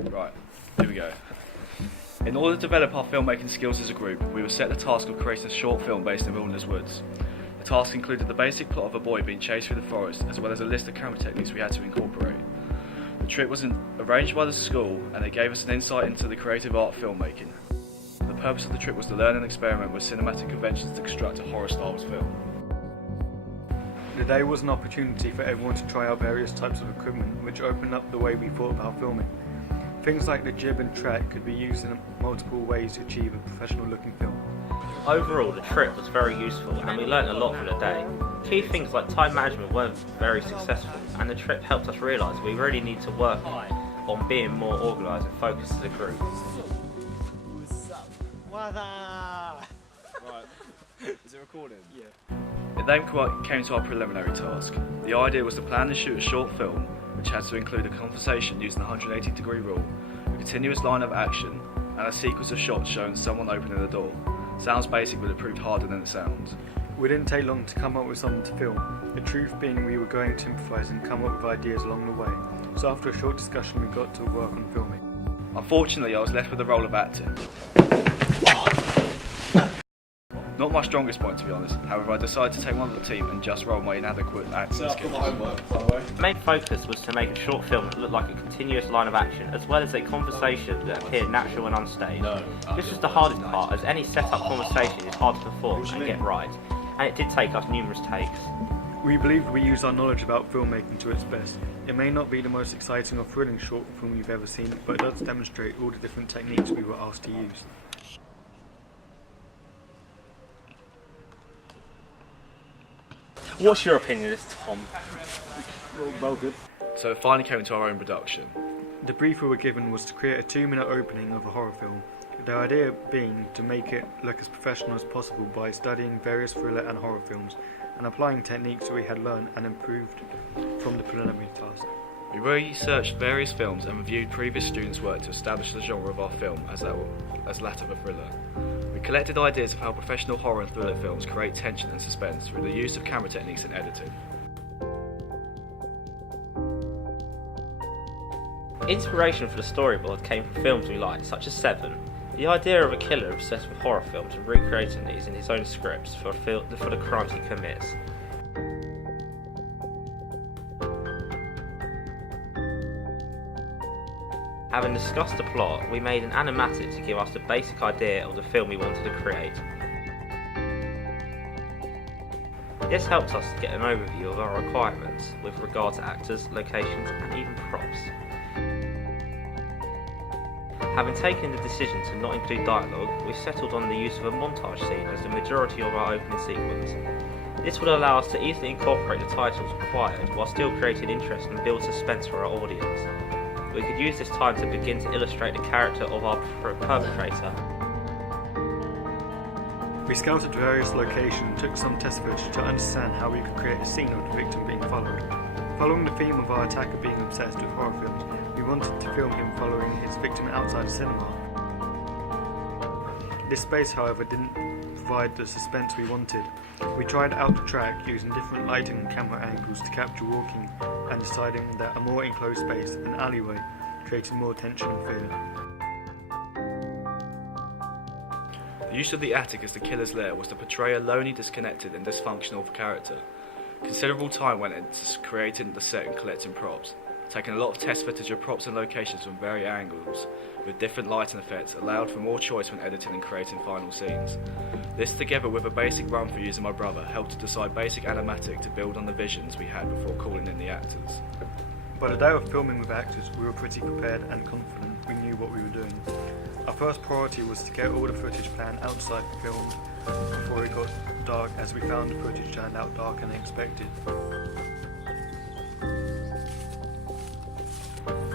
Right, here we go. In order to develop our filmmaking skills as a group, we were set the task of creating a short film based in Wilderness Woods. The task included the basic plot of a boy being chased through the forest, as well as a list of camera techniques we had to incorporate. The trip was arranged by the school, and it gave us an insight into the creative art of filmmaking. The purpose of the trip was to learn and experiment with cinematic conventions to construct a horror-style film. The day was an opportunity for everyone to try out various types of equipment, which opened up the way we thought about filming. Things like the jib and track could be used in multiple ways to achieve a professional-looking film. Overall, the trip was very useful and we learnt a lot from the day. Key things like time management weren't very successful, and the trip helped us realise we really need to work on being more organised and focused as a group. Right, is it recording? Yeah. It then came to our preliminary task. The idea was to plan and shoot a short film which had to include a conversation using the 180-degree rule, a continuous line of action, and a sequence of shots showing someone opening the door. Sounds basic, but it proved harder than it sounds. We didn't take long to come up with something to film, the truth being we were going to improvise and come up with ideas along the way, so after a short discussion we got to work on filming. Unfortunately, I was left with the role of acting. Not my strongest point, to be honest. However, I decided to take one of the team and just roll my inadequate acting skills. The main focus was to make a short film that looked like a continuous line of action, as well as a conversation that appeared natural and unstaged. This was the hardest part, as any set-up conversation is hard to perform and get right, and it did take us numerous takes. We believe we used our knowledge about filmmaking to its best. It may not be the most exciting or thrilling short film you've ever seen, but it does demonstrate all the different techniques we were asked to use. What's your opinion of this, Tom? Well, good. So it finally came to our own production. The brief we were given was to create a 2-minute opening of a horror film. The idea being to make it look as professional as possible by studying various thriller and horror films and applying techniques we had learned and improved from the preliminary task. We researched various films and reviewed previous students' work to establish the genre of our film as that of a thriller. We collected ideas of how professional horror and thriller films create tension and suspense through the use of camera techniques and editing. Inspiration for the storyboard came from films we liked, such as Seven. The idea of a killer obsessed with horror films and recreating these in his own scripts for the crimes he commits. Having discussed the plot, we made an animatic to give us the basic idea of the film we wanted to create. This helps us to get an overview of our requirements with regard to actors, locations and even props. Having taken the decision to not include dialogue, we settled on the use of a montage scene as the majority of our opening sequence. This would allow us to easily incorporate the titles required while still creating interest and build suspense for our audience. We could use this time to begin to illustrate the character of our perpetrator. We scouted various locations and took some test footage to understand how we could create a scene of the victim being followed. Following the theme of our attacker being obsessed with horror films, we wanted to film him following his victim outside a cinema. This space, however, didn't provide the suspense we wanted. We tried out the track using different lighting and camera angles to capture walking and deciding that a more enclosed space, an alleyway, created more tension and fear. The use of the attic as the killer's lair was to portray a lonely, disconnected and dysfunctional character. Considerable time went into creating the set and collecting props. Taking a lot of test footage of props and locations from various angles with different lighting effects allowed for more choice when editing and creating final scenes. This, together with a basic run for using my brother, helped to decide basic animatic to build on the visions we had before calling in the actors. By the day of filming with actors, we were pretty prepared and confident we knew what we were doing. Our first priority was to get all the footage planned outside filmed before it got dark, as we found the footage turned out darker than expected.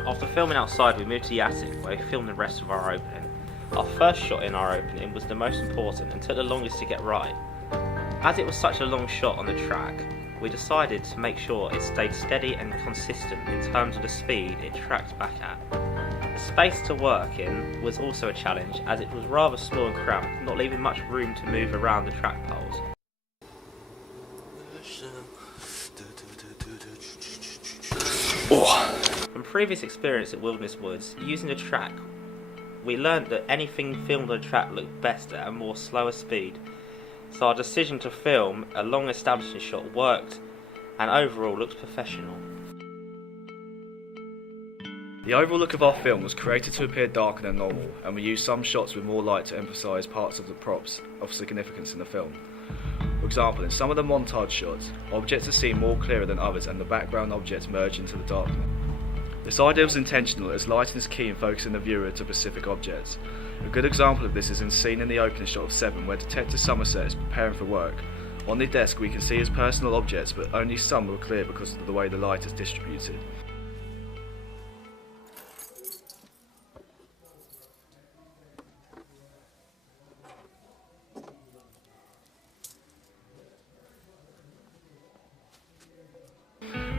After filming outside, we moved to the attic where we filmed the rest of our opening. Our first shot in our opening was the most important and took the longest to get right. As it was such a long shot on the track, we decided to make sure it stayed steady and consistent in terms of the speed it tracked back at. The space to work in was also a challenge, as it was rather small and cramped, not leaving much room to move around the track poles. From previous experience at Wilderness Woods, using the track, we learnt that anything filmed on the track looked best at a more slower speed. So our decision to film a long establishing shot worked and overall looks professional. The overall look of our film was created to appear darker than normal, and we used some shots with more light to emphasise parts of the props of significance in the film. For example, in some of the montage shots, objects are seen more clearer than others and the background objects merge into the darkness. This idea was intentional as lighting is key in focusing the viewer to specific objects. A good example of this is in the scene in the opening shot of Seven where Detective Somerset is preparing for work. On the desk we can see his personal objects, but only some were clear because of the way the light is distributed.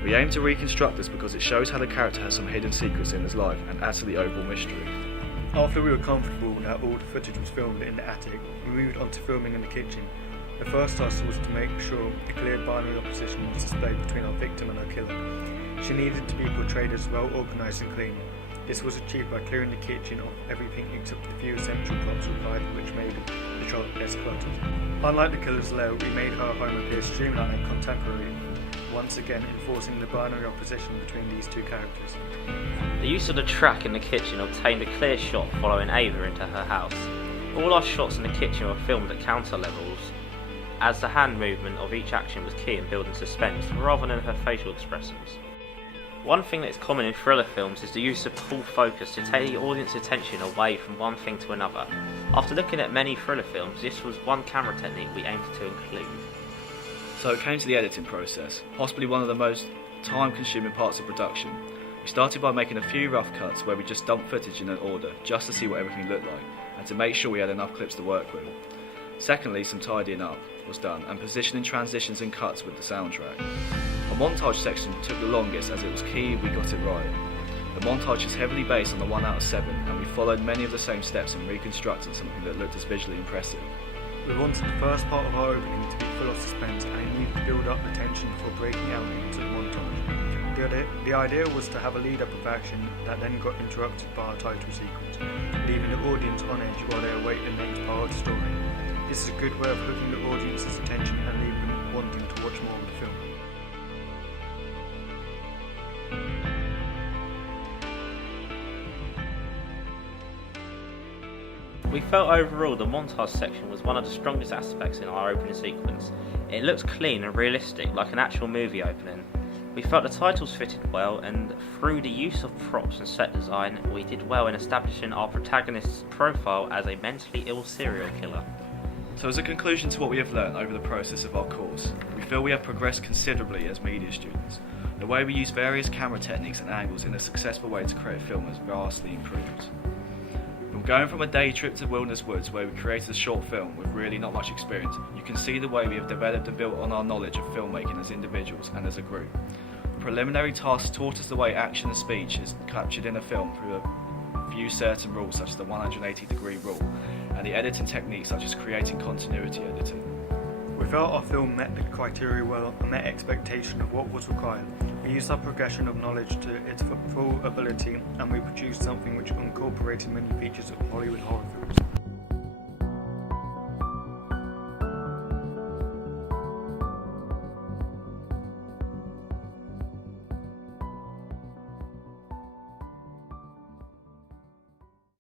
We aim to reconstruct this because it shows how the character has some hidden secrets in his life and adds to the overall mystery. After we were comfortable that all the footage was filmed in the attic, we moved on to filming in the kitchen. The first task was to make sure a clear binary opposition was displayed between our victim and our killer. She needed to be portrayed as well organised and clean. This was achieved by clearing the kitchen of everything except the few essential props required, which made the shot less cluttered. Unlike the killer's lair, we made her home appear streamlined and contemporary, once again enforcing the binary opposition between these two characters. The use of the track in the kitchen obtained a clear shot following Ava into her house. All our shots in the kitchen were filmed at counter levels, as the hand movement of each action was key in building suspense rather than her facial expressions. One thing that is common in thriller films is the use of pull focus to take the audience's attention away from one thing to another. After looking at many thriller films, this was one camera technique we aimed to include. So it came to the editing process, possibly one of the most time-consuming parts of production. We started by making a few rough cuts where we just dumped footage in an order, just to see what everything looked like, and to make sure we had enough clips to work with. Secondly, some tidying up was done, and positioning transitions and cuts with the soundtrack. The montage section took the longest as it was key we got it right. The montage is heavily based on the 1 out of 7, and we followed many of the same steps in reconstructing something that looked as visually impressive. We wanted the first part of our opening to be full of suspense, and it needed to build up the tension before breaking out into the montage. The idea was to have a lead-up of action that then got interrupted by our title sequence, leaving the audience on edge while they await the next part of the story. This is a good way of hooking the audience's attention and leaving them wanting to watch more of the film. We felt overall the montage section was one of the strongest aspects in our opening sequence. It looks clean and realistic, like an actual movie opening. We felt the titles fitted well, and through the use of props and set design, we did well in establishing our protagonist's profile as a mentally ill serial killer. So as a conclusion to what we have learned over the process of our course, we feel we have progressed considerably as media students. The way we use various camera techniques and angles in a successful way to create a film has vastly improved. From going from a day trip to Wilderness Woods where we created a short film with really not much experience, you can see the way we have developed and built on our knowledge of filmmaking as individuals and as a group. The preliminary tasks taught us the way action and speech is captured in a film through a few certain rules such as the 180-degree rule, and the editing techniques such as creating continuity editing. We felt our film met the criteria well and met expectation of what was required. We used our progression of knowledge to its full ability, and we produced something which incorporated many features of Hollywood horror films.